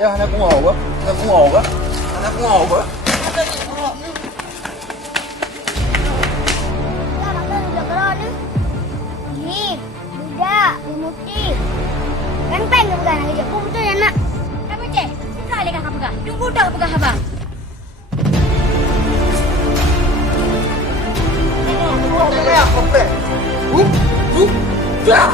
ya, anak ngầu quá. Anak ngầu quá. Anak ngầu quá. Budak, Mukti. Kan pen ke pegang lagi je. Pun betul ya nak. Kamu cek, sekali kan kamu pegang. Tunggu dah pegang abang. Mẹ không về. Úp, úp, ra.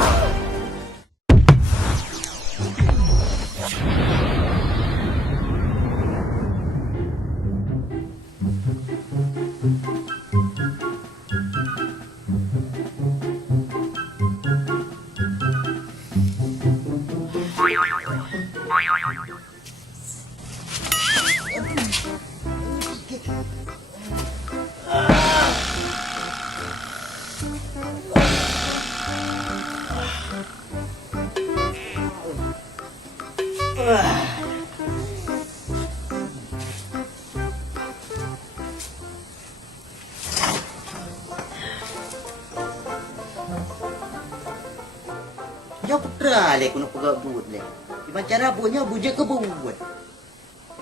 Yo putra le kuno pegak but le. Gimana cara buatnya buja ke buat.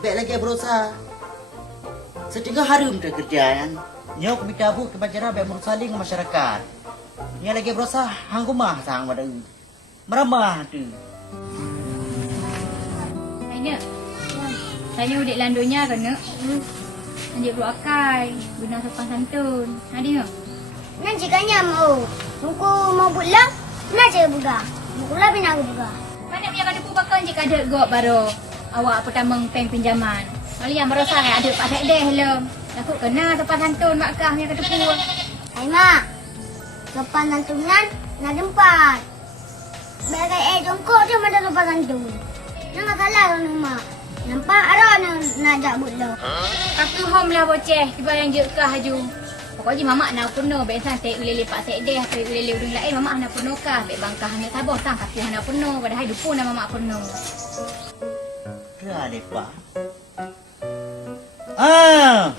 Baik lagi berusaha. Setengah harum dah kerjaan. Nyo aku minta bu ke cara baik berusaha dengan masyarakat. Nya lagi berusaha hang rumah sang pada meramah tu. Tanya udik landunya kan nak? Nanti perlu akai, guna sopan santun. Ada tak? Nan jikanya mau. Muku mau pulang, nak je buka. Muku lah bina aku buka. Mana punya kada bakal jika ada gok baru awak pertama peng pinjaman. Kali yang merasa ada pak deh helm. Aku kena sopan santun mak kah yang kada puas. Hai mak. Sopan santunan nak tempat. Bagai jongkok je macam sopan santun. Nak kalah orang mak. Nampak arah nak jak budak. Aku home lah boceh, tiba yang je kah haju. Pokoknya mamak nak penuh, baik santai ulele pak deh atau ulele udung lain mamak nak penuh kah, baik bangkah hanya sabah sang kaki nak penuh, padahal hidup pun mamak penuh. Dah le pak. Ah.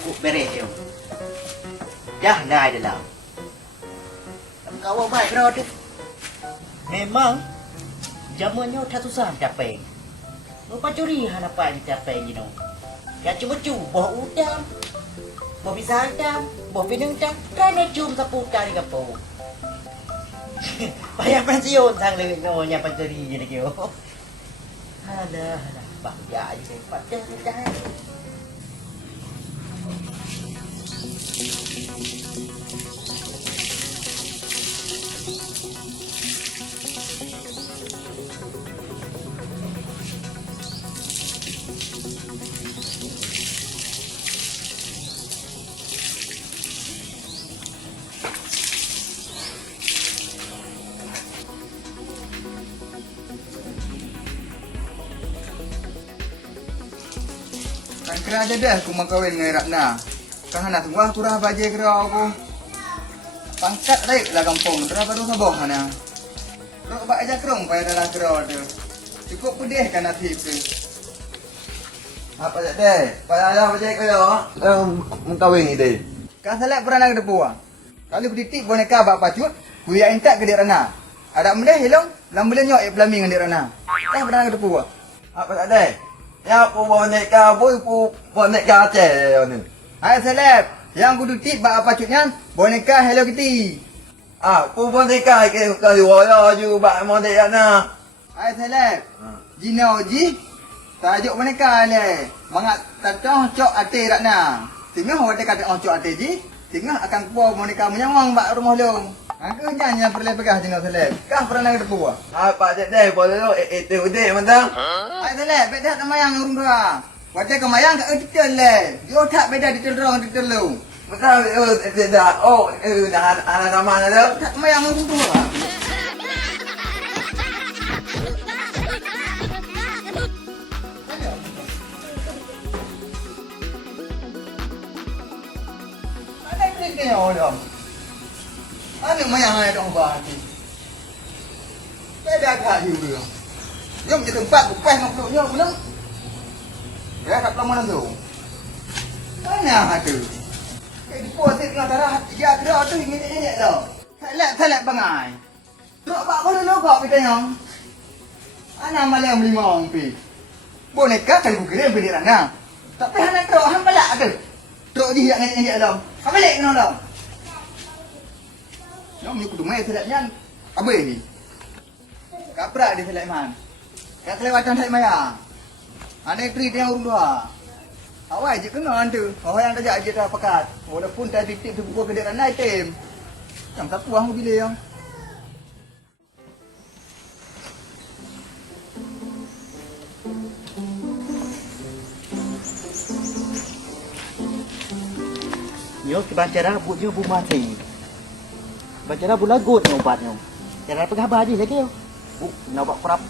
Ku beres yo. Dah dah dalam. Kau baik kau tu. Memang jamuannya tak susah capai. Lupa curi harapan dicapai ni no. Ya cuma boh udang. Boh pisang dam, boh pinang dam, kan cium seputar di kapau. Payah pensiun sang le nyonya pencuri ni kyo. Alah, bah ya je pada dah. Kan kena aja dah aku mau kawin dengan Ratna. Kan anak semua turah baje kira aku. Pangkat baik lah kampung, turah baru sabah mana. Rok bak aja kerong payah dalam kira tu. Cukup pedih kan hati tu. Apa tak deh? Payah ada baje kira. Mau kawin ni deh. Kan salah pernah nak depu. Kalau beritik boneka bak pacut, kuliah entak ke dia Ratna. Ada mendeh hilong, lambelah nyok pelami dengan dia Ratna. Kan pernah nak depu. Apa tak deh? Ya boneka boy boneka ce ni. Hai seleb, yang kudu tip bak apa cutnya boneka Hello Kitty. Boneka ke kali wala ju bak boneka na. Hai seleb. Jina Oji. Tajuk boneka le. Mangat tatong cok ate Ratna. Tengah ada kata cok ate ji. Tengah akan kuah boneka menyawang bak rumah long. Aku nyanyi perlu pegah jina seleb. Kah pernah nak depu? Pak cek deh boleh lo itu udah mentang. Hai seleb, beda nama yang urung dua. Wajah kemayang kat detail le. Dia tak beda detail dorang detail lu. Betul dah. Dah anak nama ada. Tak kemayang urung dua. Ada klik-klik orang. Ano mayang ada dong bahati. Beda kat juga. Jom je tempat bukan ngapulnya menang. Ya tak lama tu. Mana tu? Deposit dengan darah dia ada tu ini dah. Telek bangai. Nak bak mana nak bak kita yang? Anak malam 5 orang pi. Boneka kali bukirin pi di rana. Tapi anak kau hang balak ke? Tok dia ngajak dalam. Kau balik kena dalam. Nyom ni kudu mai sedapnya. Apa ni? Kaprak di Sulaiman. Kat kelewatan saya maya. Ane treat yang urung dua. Awak je kena hantu. Orang yang kerja je dah pekat. Walaupun tak titik tu buku kedek ranai tim. Yang tak puas bila yang. Yo baca rambut je bu mati. Baca rambut lagut ni ubatnya. Cara pengabah je lagi yo. Bu nak buat perap.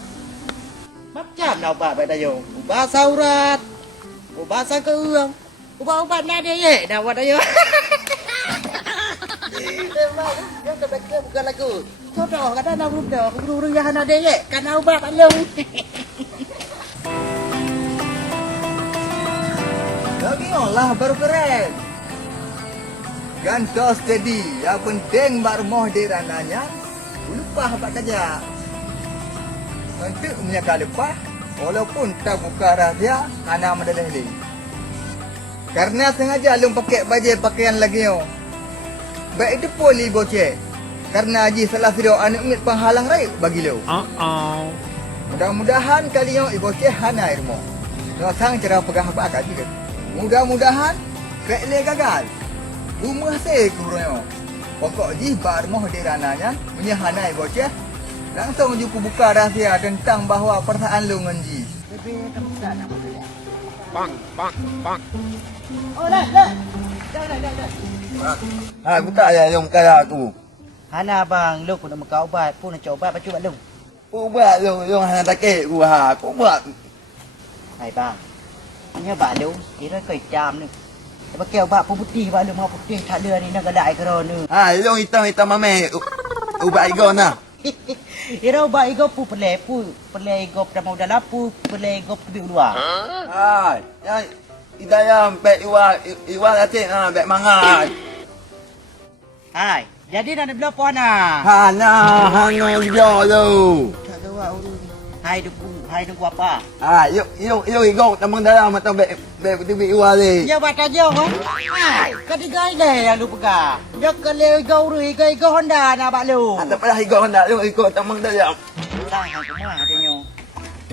Macam nak buat baik dah yo. Ubah saurat. Ubah sangkeung. Ubah-ubah nak dia ye. Nak buat dah yo. Memang dia tak baca bukan lagu. Contoh kata nak budak, guru yang nak dia ye. Kan nak ubah palung. Lagi lah baru keren. Gantos steady. Yang penting barmoh di rananya. Lupa apa kerja. Nanti punya kali lepas. Walaupun tak buka rahsia. Anak mendalah-dalah. Karena sengaja lu pakai baju pakaian lagi yo. Baik itu poli bocek. Karena haji salah video anak umit penghalang raib bagi lu. Mudah-mudahan kali yo bocek hana irmo. Lo sang cara pegah apa kat dia. Mudah-mudahan kele gagal. Rumah saya kurang. Pokok ji barmoh di rananya punya hanai bocah. Langsung ju buka rahsia tentang bahawa perasaan lu ngenji. Lebih tempat nak buat. Bang. Oh dah. Ha, buka ya yang kaya aku. Hana bang, lu pun nak makan ubat, pun nak coba baca buat lu. Buat lu yang hana takik ku ha. Aku buat. Hai bang. Ini bak lu, kira kau jam ni. Pakai ubat putih bak lu, mau putih tak ada ni nak gadai kero ni. Ha, yang hitam mame. Ubat igon nah. Kira ubat ego pu pelai ego pada mau dalam pu pelai ego pergi luar. Ha, yang idayam bek iwa atin ha bek mangan. Hai, jadi nak bela apa nak? Hana hana jo lu. Tak tahu urus. Hai duku apa? Ha, yung igon tamang dalam atau bek tibi iwa ni. Dia buat aja kan? Hai, ketiga ini yang lu pegang. Dia kalau ego Honda nak bak lu. Ada pada igon hendak yung igon tamang dalam. Dah, aku mah adanya.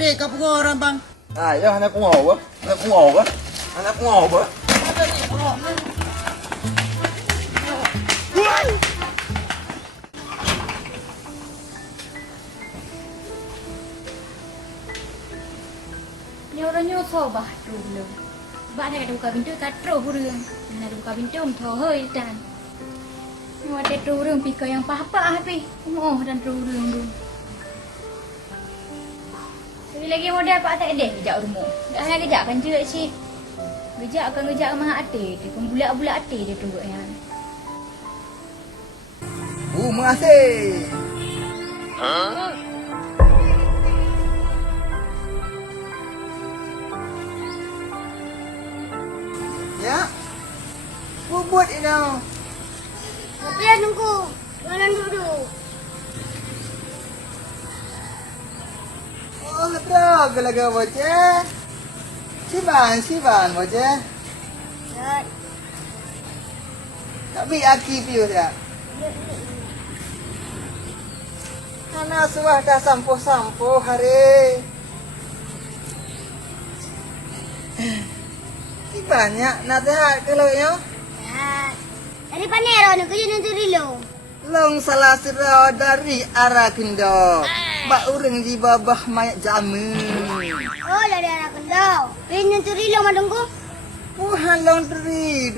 Ni kau pengoran bang. Ha, yang hana pengaw ba? Hana pengaw ba? Ni orangnya sobah dulu. Bak nak buka pintu tak terus burung. Nak buka pintu mtho hơi dan. Ni ada burung pika yang apa habis. Oh dan burung tu. Sekali lagi modal pak tak ada kejap rumah. Dah nak kejap kan je cik. Kejap mah hati dia pun bulat-bulat hati dia tu yang. Masih. Ya. Buat ini. Tapi dah tunggu. Jangan duduk. Oh, betul. Gelaga bocah. Sivan bocah. Ya. Tapi aki piu ya. Ana suah dah sampo hari. Si banyak nasihat kalau yo. Ya. Dari panero ni kerja nanti dulu. Long salah sira dari arah kendo. Bak urang di babah mayat jamu. Oh, dari anak kendau. Kerja nanti dulu madungku. Puhan long teri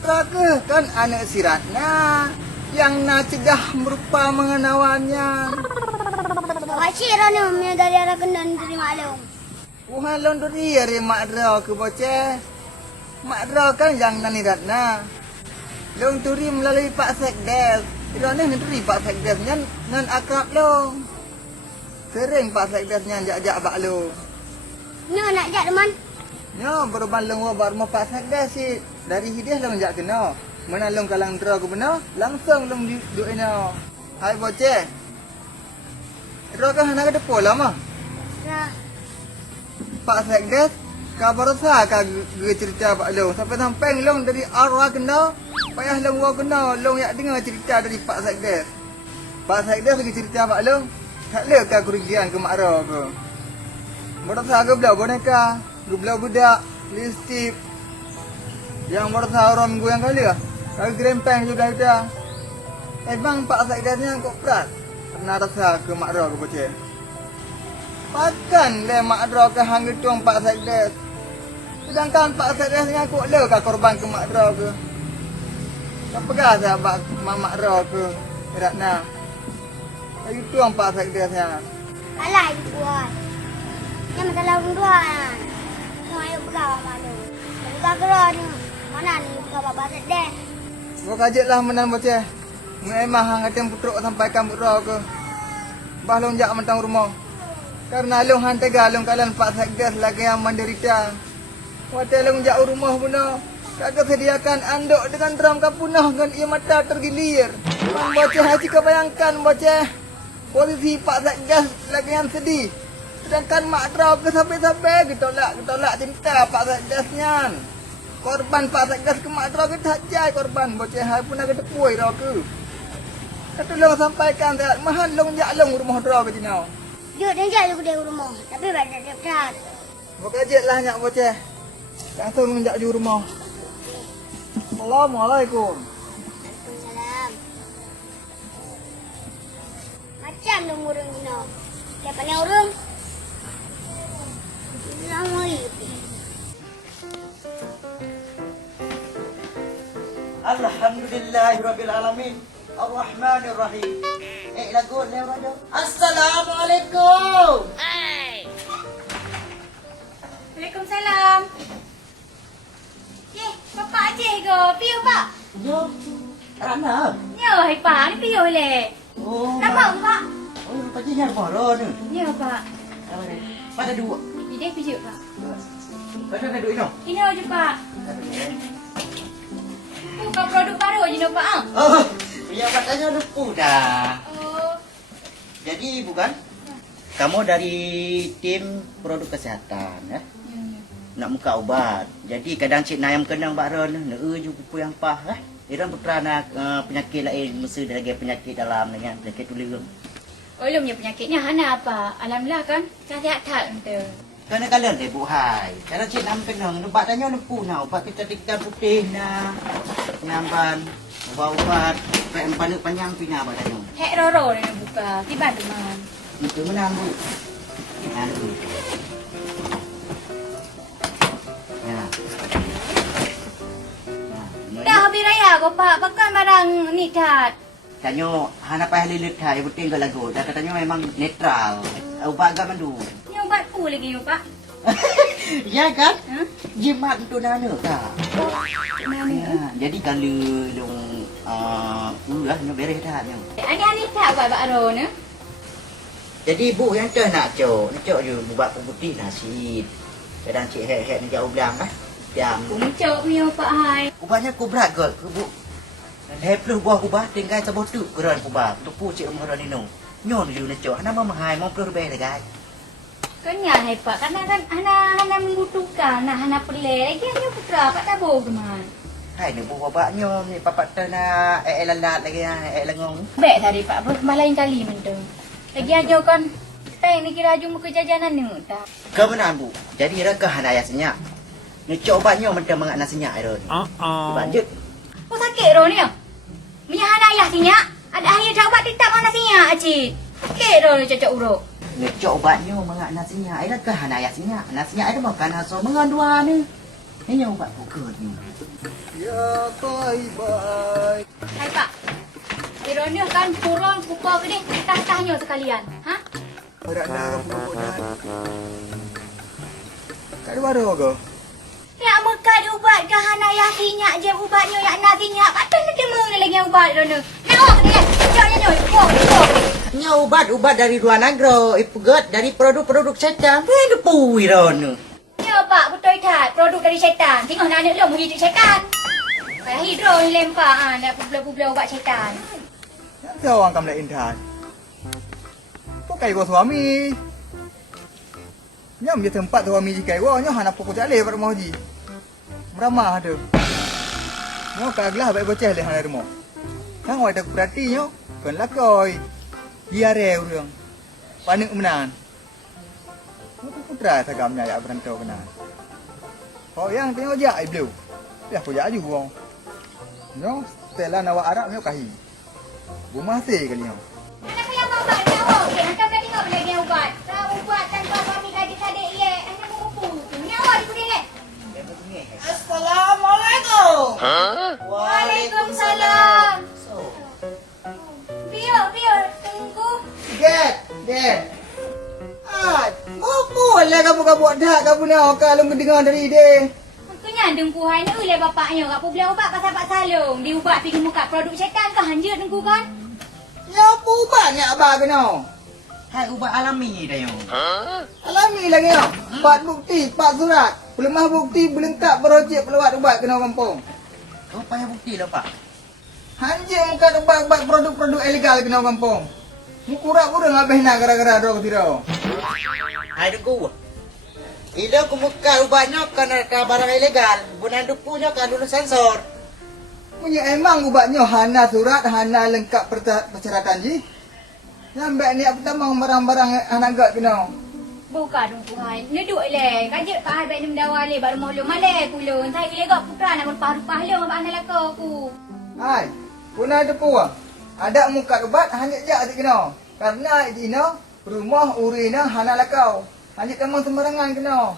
Raga kan anak siratna yang nak cegah merupa mengenawannya. Pak Cik ni memang dari anak kendau nanti maklum. Puhan long teri hari makdra ke bocah. Makdra kan yang nani ratna. Long turi melalui Pak Sekdes. Irone nanti Pak Sekdesnya nan akrab long. Sering Pak Sekdesnya jak-jak bak lo. Ni nak jak teman. Yo, berban long bar mo Pak Sekdes si dari hides long jak kena. Mana long kalang dra ke benar, langsung long duit ina. Hai bocah. Roka hana ke depo lama. Nah, Pak Sekdes, kabar sa ka ge cerita Pak Long sampai Long dari arwah kena, payah Long wa kena, Long yak dengar cerita dari Pak Sekdes. Pak Sekdes ge cerita Pak Long, tak le ka kerugian ke makra ke. Merasa ke belau boneka, ke belau budak, listip. Yang merasa orang minggu yang kali lah. Kalau gerempeng juga ada. Bang Pak Sekdesnya kok berat. Pernah rasa ke makra ke bocah. Pakan le makra ke hang tuang Pak Sekdes. Sedangkan Pak Sekdes ngaku le ka korban ke makra ke. Tak pegah sahabat makra ke Ratna. Lagi tuang Pak Sekdesnya. kalah itu buat. Yang masalah unduan. Semua ayo berkawan malu. Buka gerak ni. Mana ni buka bapak sedih. Gua kajetlah menan bocah. Memang hang atem putruk sampai kamu roh ke. Bah long jak mentang rumah. Karena long han tega long kalan Pak Sekdes lagi yang menderita. Wate long jak rumah puna. Kagak sediakan anduk dengan drum kapunah dengan ia mata tergilir. Bang bocah haji kau bayangkan bocah. Posisi Pak Sekdes lagi yang sedih. Sedangkan mak draw ke sampai-sampai getolak cinta Pak Sekdesnya. Korban Pak Sekdes ke mak draw ke tak jai korban bocah hai pun nak tepui draw ke. Kata long sampaikan tak mahan long jak long rumah draw ke jinau. Dia dah jadi ke dia rumah. Tapi badan dia berat. Gua kajetlah nyak bocah. Langsung menjak di rumah. Assalamualaikum. Waalaikumsalam. Macam dong urung ni. Siapa ni urung? Assalamualaikum. Alhamdulillahirabbil alamin. Ar-Rahmanir-Rahim. Lagu ni raja. Assalamualaikum. Waalaikumsalam. Bapak Aceh ke? Piyo pak? Yo. Rana. Ya, hai pak. Ni piyo le. Oh. Nampak ke pak? Oh, pasti nyar boro ni. Ya pak. Pada dua. Jadi piyo pak? Pada ada dua ini. Ini aja pak. Bukan produk baru je no pak. Oh, punya katanya lupa dah. Oh. Jadi bukan? Kamu dari tim produk kesihatan ya? Nak muka ubat. Jadi kadang cik Nayam kenang bakron ju kupu yang pah Iran putra nak penyakit lain mesti ada lagi penyakit dalam dengan penyakit tulang. Oh, lu punya penyakitnya Hana apa? Alhamdulillah kan? Sihat-sihat ente. Kerana kalian deh bu hai. Kadang cik Nayam kenang ubat tanya lupa nah ubat kita tikan putih nah. Nyamban ubat panjang punya apa tanya. Hek roro ni nak buka. Tiba tu man. Itu menang bu. Nanti. Ya. Dah habis raya kau pak. Pakai barang ni tat. Tanya hana payah lilit hai penting ke lagu. Dah katanya memang netral. Ubat agak mandu. Ni ubat pu lagi you pak. Ya kan? Ha? Jimat tu nana tak? Mana? Ya, jadi kalau long ulah no beres dah ni. Ada ni tak ubat bakro ni? Jadi bu yang tu nak cok je buat putih nasi. Kadang cik hek ni jauh belang Jam. Puncak punya pak hai. Ubahnya ku berat ke bu. Plus buah ubah tinggal sabot tu keran ubah. Tu pu cik umur ni no. Nyon ju nak cok hana mahai mau plus lebih dah guys. Kenya hai pak. Karena kan Hana membutuhkan. Nah Hana pelai lagi hanya putra pak tabur keman. Hai ni bu babak nyom ni papat tu nak lalat lagi lengong. Baik tadi pak. Malah lain kali mentang. Lagi aja kan. Teng ni kira jumpa ke jajanan ni tak. Kebenaran bu. Jadi rekah hana ayah senyap. Ni cobatnya mentang mengat nasinya air ni. Lanjut. Oh sakit ro ni. Minyak Hana ayah sinyak. Ada ayah dah ubat tetap mana sinyak acik. Sakit ro ni cocok urut. Ni cobatnya mengat nasinya air rekah hana ayah senyap. Nasinya air makan aso mengandua ni. Ni yang ubat pukul ni. Ya bye-bye. Hai pak. Kira ni kan purul pukul ke ni. Kita tanya sekalian. Ha? Ratna pupuk dah. Kat luar ke? Ya mekat ubat ke Hana ayah sinyak je ubatnya yang nak sinyak. Patut nak demang lagi ubat ro ni. Nak ni. Jauhnya ni. Pukul. Ni ubat dari luar negeri. Ipugat dari produk-produk setan. Ni pui ron. Ya pak, betul tak? Produk dari syaitan. Tengok nak anak lu hidup syaitan. Kayak hidro ni lempar nak publa-publa ubat syaitan. Yang tahu orang kamu nak indah. Kok kai go suami. Nyam je tempat suami ji kai go nyo hana pokok jale bar mau ji. Meramah ada. Nyo kaglah baik bocah le hana rumah. Kang wai tak berarti nyo kan lakoi. Dia re urang. Panik menan. Nyo putra sagamnya ya berantau kena. Oh yang tengok je ai blue. Ya ko ja ju wong. Nyo setelah nawa Arab nyo kahi. Bumase kali nyo. Anak saya mau ubat tau. Okey, hantar kat tengok bila dia ubat. Kau ubat tanpa suami adik-adik ye. Anak mau rupu. Ni awak di kuning eh. Assalamualaikum. Waalaikumsalam. Biar tunggu. Get. Apa lah kamu buat dah kamu nak kalau mendengar dari dia. Makanya dengkuhan ni oleh bapaknya. Kak boleh ubat pasal Pak Salung. Dia ubat pergi muka produk syaitan ke hanja dengku kan? Ya apa ubat ni abah kena? Hai ubat alami dah yo. Alami lagi no. 4 bukti, 4 surat. Pelemah bukti berlengkap berojek pelawat ubat kena kampung. Kau payah bukti lah pak. Hanja muka ubat produk-produk ilegal kena kampung. Mukurak kurang habis nak gara-gara dok tidak. Hai dengku. Ila aku muka ubatnya karena barang ilegal. Bunan dupunya kan dulu sensor. Punya emang ubatnya hana surat, hana lengkap persyaratan ji. Sampai ni apa tamang barang-barang anak gak kena. Buka dengkuhan. Ni duk le. Kajak ka hai baik ni mendawa le baru mau lu malai kulun. Saya le gak putra nak berpah-pah le mak anak lako aku. Hai, pun ada puang. Ada muka ubat hanya je adik kena. Karena dina rumah urina hana lakau. Hanya tamang sembarangan kena.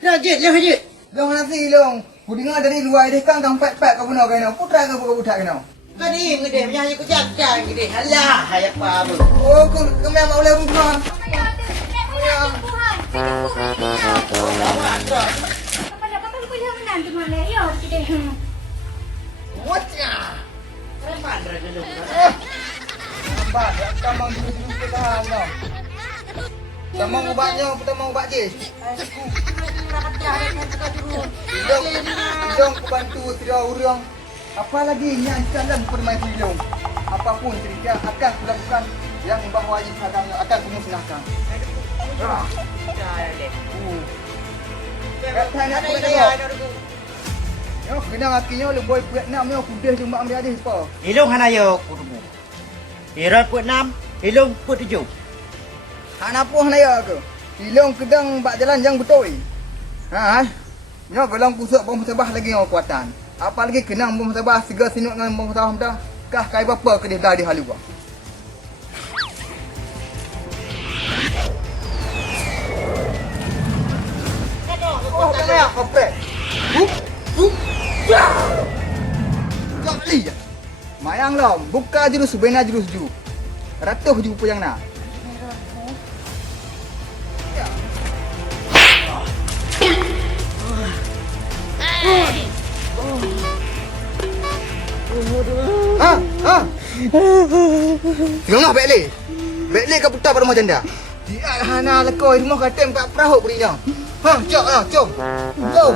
Rajit je rajit. Long nasi long. Ku dengar dari luar dia kang pet-pet kau benar kena. Putra ke bukan budak kena. Kadi ngedeh punya hanya ku jaga ngedeh. Alah, hai apa bu. Oh, ku memang mau boleh rumah. Whatnya? Preman dah dulu. Abah, tamang dulu kita hang. Tamang ubatnya, tamang ubat je. Hidung ku bantu tidak urang. Apa lagi yang dalam permainan hidung. Apapun cerita akan ku lakukan yang bahawa wajib hadamnya akan ku musnahkan. Yo, kena akinya le boy Vietnam yo kudes jumpa ambil hadis apa? Ilung hanayo ku temu. Ira ku 6, ilung ku 7. Hak napuh naya ke? Hilong kedang bak jalan yang betul. Ha? Nyo belum pusuk bom sabah lagi yang kuatan. Apa lagi kenang bom sabah sega sinuk dengan bom sabah dah. Kah kai bapa ke dia dah di halu. Oh, kena kopre. Kau beli ya? Mayang lom, buka jurus bena jurus ju. Ratuh ju puyang na. Tengok Bekli. Bekli ke putar pada rumah janda. Dia hana lekoi rumah katem kat perahu berinya. Cok ah, cok. Cok.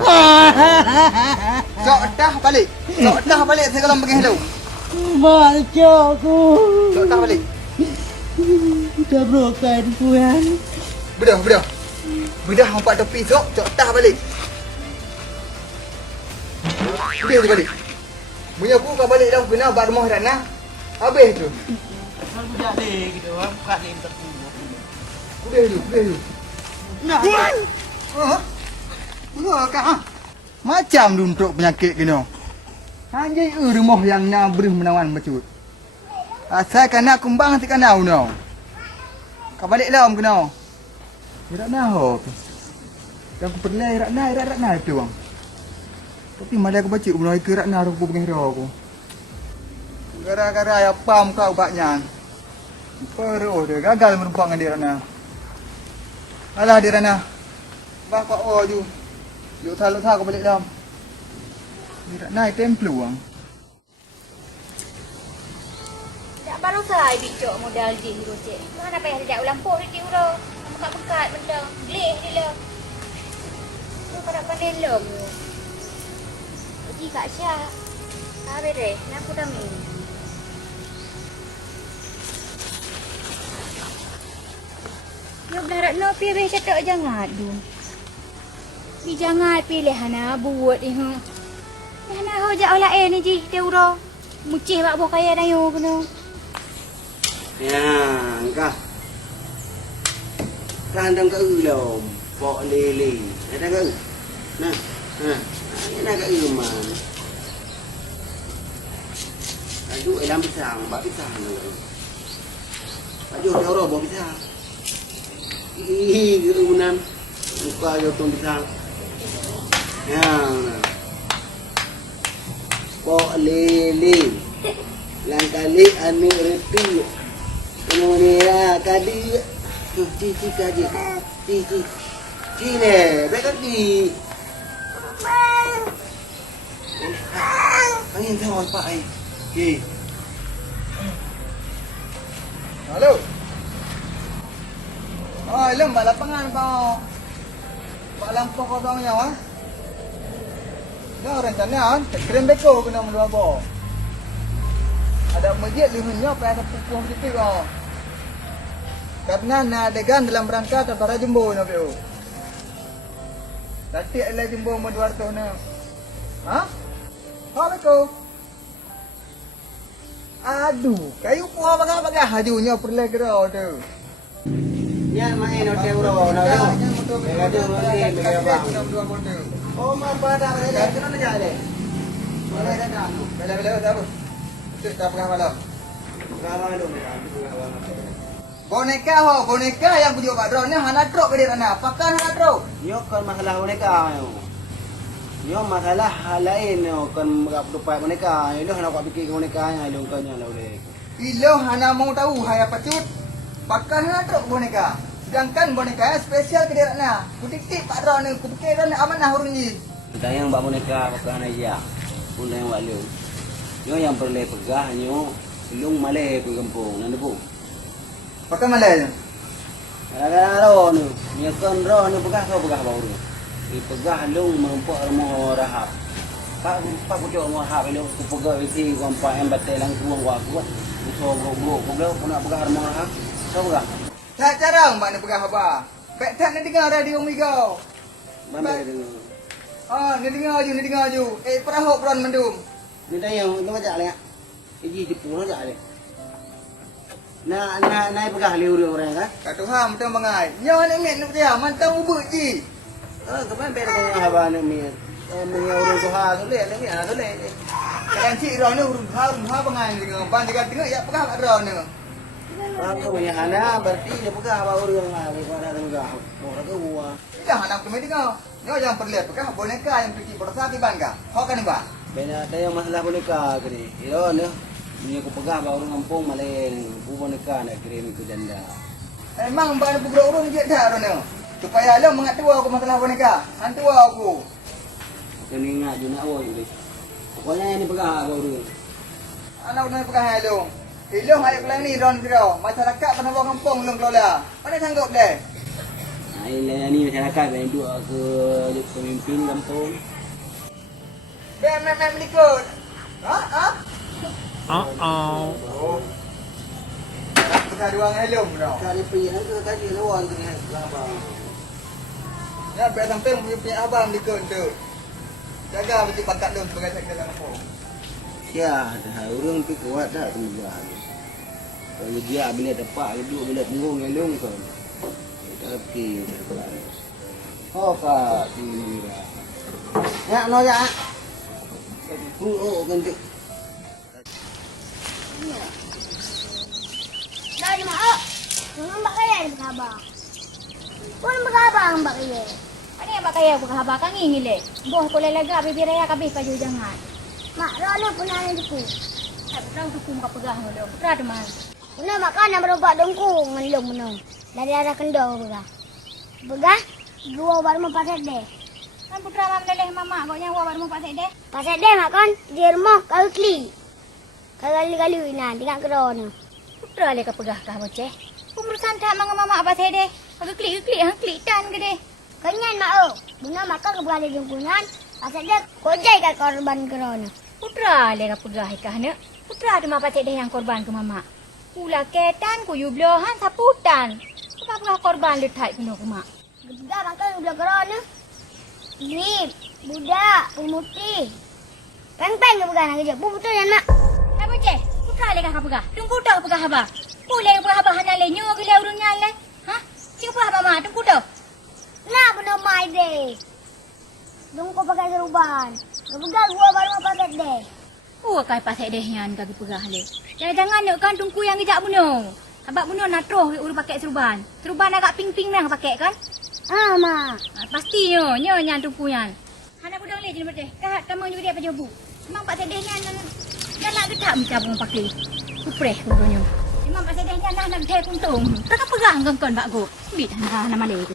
Cok dah balik. Cok dah balik saya kalau pergi hello. Mak cokku. Cok dah balik. Dah broken puan. Bedah. Bedah hampak tepi cok. Cok dah balik. Dia tu balik. Punya aku kau balik dah kena bak rumah Rana. Habis tu. Kalau budak le gitu, buka le tepu. Udah dulu. Nak. Kak. Macam tu untuk penyakit kena. Hanya rumah yang nak berih menawan mecut. Asal kena kumbang si kena no. Kau balik lah om kena. Irak nah. Dan aku pergi irak nah tu bang. Tapi malah aku baca benda itu irak nah aku pengen aku. Gara-gara apa muka ubatnya. Perut dia gagal merumpang dengan dia Rana. Alah dia Rana. Bapak oh ju. Lu tha kau balik dalam. Dia naik templu bang. Tak baru saya bicok modal je hero cik. Mana payah tidak ulang pok dia uro. Bekat-bekat benda. Gleh dia lah. Tu pada pandai lom. Pergi Kak Syah. Habis deh. Nak dah ni. Yo belah no pilih cetok jangan du. Pi jangan pilih hana buat ni. Hana ho ja olah ni ji teuro. Mucih bak bo kaya dayo kono. Ya, kah. Kandang ke ulom, pok lele. Ada ke? Nah, ini agak iman. Aduh, elam pisang, bak pisang. Aduh, dia orang bawa pisang. Ih, keumunan. Buka jotong pisang. Ya, pok lele. Langkali ane reti. Kemudian kadi. Cici kaji. Cici. Cine, betul di. Angin tawon pak ai. Okey. Halo. Oh, lem bak lapangan kau. Bak lampau kau tahu nyawa. Dah rencana kan, keren beko kena mendua bo. Ada masjid lihunnya apa ada pupuh gitu kau. Karena nak adegan dalam rangka para jumbo na beo. Tadi ala jumbo mo 200 na. Ha? Halo ko. Aduh, kayu puha baga-baga hajunya perle kira tu. Ya, main hotel euro. Nak tahu? Ada orang ni bang. Oh, mampa dah ada. Kena nak ada. Boleh dah. Bela-bela apa? Tu tak pernah malam. Kawan dong. Boneka boneka yang pujuk Pak Dro ni hana trok ke dia sana. Pakai hana trok. Yo kan masalah boneka yo. Yo masalah hal lain yo kan merap dupai boneka. Yo nak fikir boneka nya lo kan nya lo dek. Ilo hana mau tahu haya pacut. Pakai hana trok boneka. Sedangkan boneka spesial ke dia sana. Kutik-tik Pak Dro ni, ku fikir dia amanah urun ni. Kita yang buat boneka pakai aja. Pun yang buat lo. Yo yang perlu pegah yo lung male ke kampung nan bu. Pakai malai. Kadang-kadang ro ni. Ni kan ro ni pegah baru. Di pegah lung mempok mo rahap. Pak pucuk mo rahap lo ku pegah isi kompa em batel lang tuang wa ku. So go pegah nak pegah mo rahap. So pegah. Tak jarang mbak ni pegah apa. Bek tak ni dengar radio Migau. Mana dia? Ah, ni dengar aju. Perahok peran mendum. Ni dah yang tu macam le. Iji jepun aja le. Nah pegah liur orang kan? Kata ham betul bangai. Nyawa ni met nak dia mantang ubut ji. Kepan ber ko haba ni mi. Mi orang tu ha tu le ni tu le. Kadang cik ro ni urun ha bangai dengan ban jaga tengok ya pegah kat ro ni. Aku punya hana berarti dia pegah ba orang lah pada pegah. Orang tu gua. Dah anak tu mesti kau. Nyawa jangan perlihat pegah boneka yang pergi berasa di ban ka. Hok kan ba? Bena ada yang masalah boneka ke ni. Iro ni. Ni aku pegah ba orang kampung malen. Ku boneka nak kirim ke janda. Memang ban pegah urun je dah ro ni. Supaya lo mengatua aku masalah boneka. Hantu aku. Kini ingat je nak awak je. Pokoknya yang ni pegah ba orang. Anak ni pegah lo. Ilong ayat kelang ni ron kira. Masyarakat penawar kampung long kelola. Mana sanggup deh? Ini ni masyarakat yang dua ke pemimpin kampung. Mem ikut. Ha? Oh. Kita dua ngelong dah. Kali pergi nak ke kaji lawan tu ni abang. Ya, biar sampai punya abang ikut tu. Jaga mesti bakat lu sebagai sekda kampung. Ya, dah orang tu kuat dah tu dia. Kalau dia bila dapat duduk bila tunggu ngelong kan. Tapi dah. Oh, Pak, ni dah. Ya, no ya. Ganti. Dah ni mak. Jangan mbak kaya ni berkhabar. Pun berkhabar mbak kaya. Mana yang bak kaya aku khabar kan ngin le. Boh ko lega bibi raya kabeh paju jangan. Mak rana pun ada deku. Tak putra tu kum ka pegah no. Putra tu man. Puna makan nak berobat dongkung ngelung menung. Dari arah kendor begah. Begah, gua baru mau pasal deh. Kan putra mam leleh mama kau yang wa baru mau pasal deh. Pasal deh makan di rumah kau kli. Kali-kali ina tinggal keron. Putra le ka pegah kah boceh. Urusan tak mang mama pasal deh. Kau klik tan ke deh. Kenyan mak oh. Buna makan ke berada jungkunan. Pasal deh kojai kat korban keron. Putra le ka pegah ikah ne. Putra tu ma pasal deh yang korban ke mama. Pula ketan ku yu blohan saputan. Apa korban letak penuh ke mak? Gedak makan udah kerana. Grip, budak, pemutih. Peng-peng ke pegang nak kerja. Betul ya nak? Eh bocah, putra le kah pegah? Tunggu dah pegah haba. Boleh pegah haba hana le nyu ke le urung nyale. Ha? Cuba haba mak tunggu dah. Nak benar mai deh. Dong kau pakai seruban. Kau pegang gua baru apa pakai deh. Oh kai pasal deh yang kaki pegah le. Jangan nak kan tunggu yang kejap bunuh. Abak bunuh nak terus urus pakai seruban. Seruban agak ping-ping nang pakai kan? Ah mak. Pastinya nyo yang tunggu yang. Hana budang le je bocah. Kah kamu juga dia pakai bu. Memang pak sedeh yang nak getak macam orang pakai. Kupreh kurunyo. Memang pak sedeh yang nak getak kuntung. Tak pegang kan bak go. Bit hana male.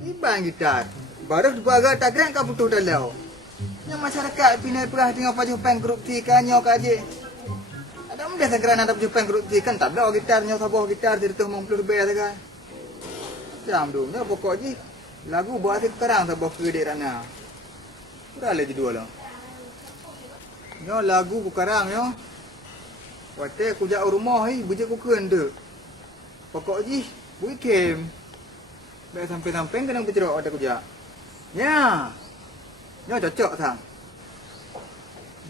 Ibang gitar. Baru dibaga tak keren kau putus dalau. Yang masyarakat pinai perah dengan paju pengkorupsi kan nyo kaje. Ada mudah segera ada paju pengkorupsi kan tak ada gitar nyo sabuh gitar jadi tu mengpuluh lebih saja. Jam tu nyo pokok je. Lagu buat sekarang sabuh ke di rana. Pura lagi dua lah. Nyo lagu bukarang nyo. Wate ku jak rumah hi bujak ku kende. Pokok je bui kem. Baik sampai-sampai kena bercerok ada kujak. Ya. Nyo cocok sang.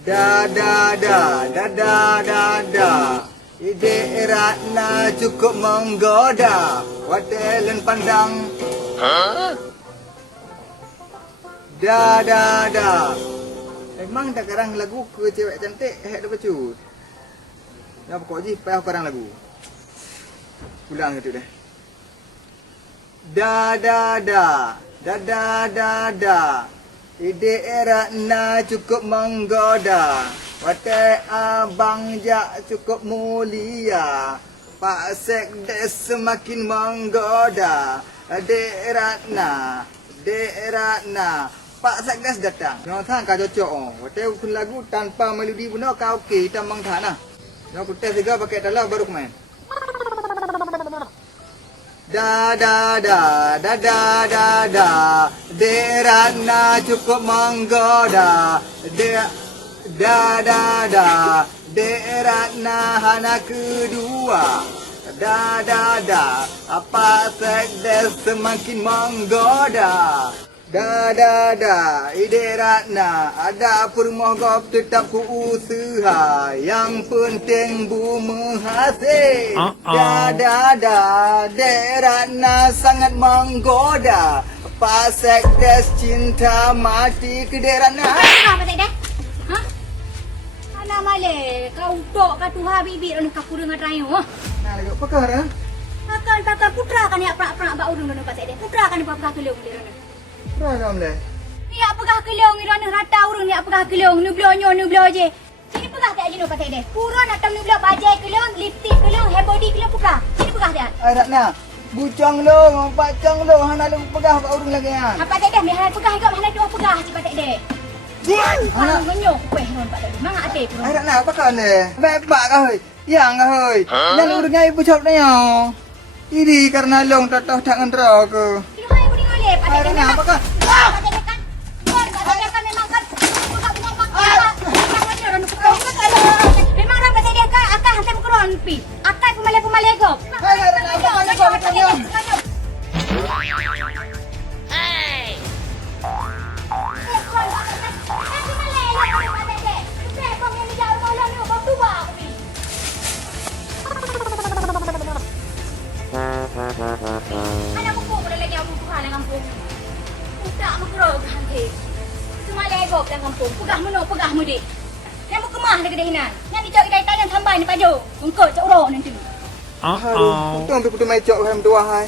Da da da da da da da. Ide ratna cukup menggoda. Watelen pandang. Da da da. Memang tak karang lagu ke cewek cantik hek dah pecut. Ya pokok je payah karang lagu. Ulang gitu deh. Da da da da da da da. Ide ratna cukup menggoda. Watai abang jak cukup mulia. Pak Sekdes semakin menggoda. Dek Ratna, Pak Sekdes datang. Jangan sang kau cocok oh. Watai ukun lagu tanpa melodi pun kau okey tamang tanah. Jangan aku tes juga pakai dalam baru main. Da da da da da da da. Dek Ratna cukup menggoda. Da da da. Dek Ratna hana kedua. Da da da. Apa Sekdes semakin menggoda. Da da da. Ide Ratna ada permoh gop tetap ku usaha. Yang penting bumi hasil. Da da da. Dek Ratna sangat menggoda. Pak Sekdes cinta mati ke Dek Ratna. Apa tak dah? Ha? Ana male, kau tok ka tuha bibir anu ka kurang atrayo. Nah, lagi perkara. Akan putra kan ya prak-prak bak urung anu pasal dia. Putra kan apa kelong dia anu. Berapa boleh? Ni apa kelong ni anu rata urung ni apa kelong nu blonyo nu blo je. Sini pegah tak ajino pasal dia. Pura nak tam nu blo bajai kelong, lipstick kelong, hair body kelong putra. Sini pegah tak. Ai Ratna, bucang lo, pacang lo, hana lu pegah bak urung lagi kan. Apa tak dah mehal pegah ikut mehal dua pegah cepat tak dah. Ana ngenyok peh non pak dah. Mang ate pun. Ai Ratna apa kan le? Bebak kah hei? Yang kah hei? Dan urung ngai bucap dah yo. Ini karena long tak tahu tak ngendra ke. Kilo hai kuning oleh pak Ai dah. Ratna apa kan? Pak dah kan. Pak dah kan memang kan. Buka mak. Memang orang pasal dia kan akan hantar keruan pi. Akan pemale go. Hai Ratna apa kan kau macam ni? Anak buku pada lagi aku buka dalam kampung. Tak mengerok nanti. Cuma legok dalam kampung. Pegah menuk, pegah mudik. Yang mau kemah dekat dehinan. Yang dicok kita tanya sampai ni paju. Engkau cak urok nanti. Aduh, betul betul macok hem dua hai.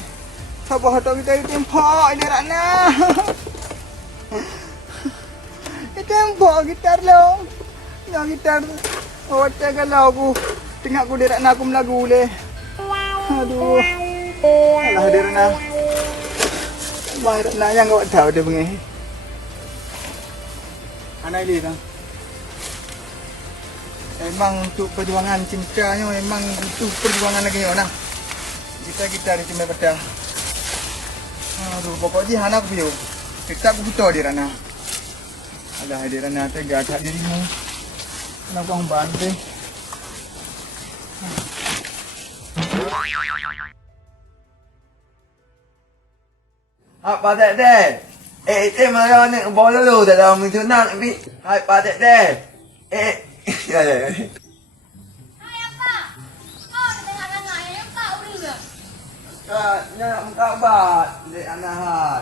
Sabah tu kita tempok ini Ratna. Tempok gitar lo. Yang gitar. Oh, kalau aku tengok aku di Ratna aku melagu le. Aduh. Alah di Ratna. Bang Ratna yang kau tahu dia bengi. Anak ini kan. Memang untuk perjuangan cintanya memang butuh perjuangan lagi orang. Kita di cuma pada. Aduh, pokoknya anak bio. Kita butuh di Ratna. Alah di Ratna tega tak dirimu. Kenapa kau bantu? Apa tak deh? Itu mana nak bola lu dalam itu nak bi. Apa tak deh? Ya ya. Hai apa? Kau ada tengah-tengah yang apa uri ke? Nak muka bat di anahan.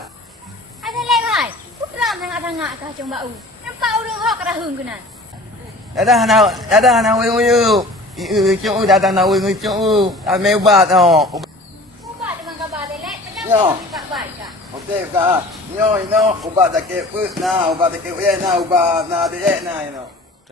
Ada lagi hai. Putra tengah-tengah kah cuma u. Nampak uri hok dah hung kena. Dadah nak uyu. Cu datang nak uyu cu. Ambil bat oh. Ubah dengan kabar telek. Macam Ya. tak baik kah? Okey kak. Nyo ubat sakit perut nah, ubat sakit uyan nah, ubat nah dia nah you know.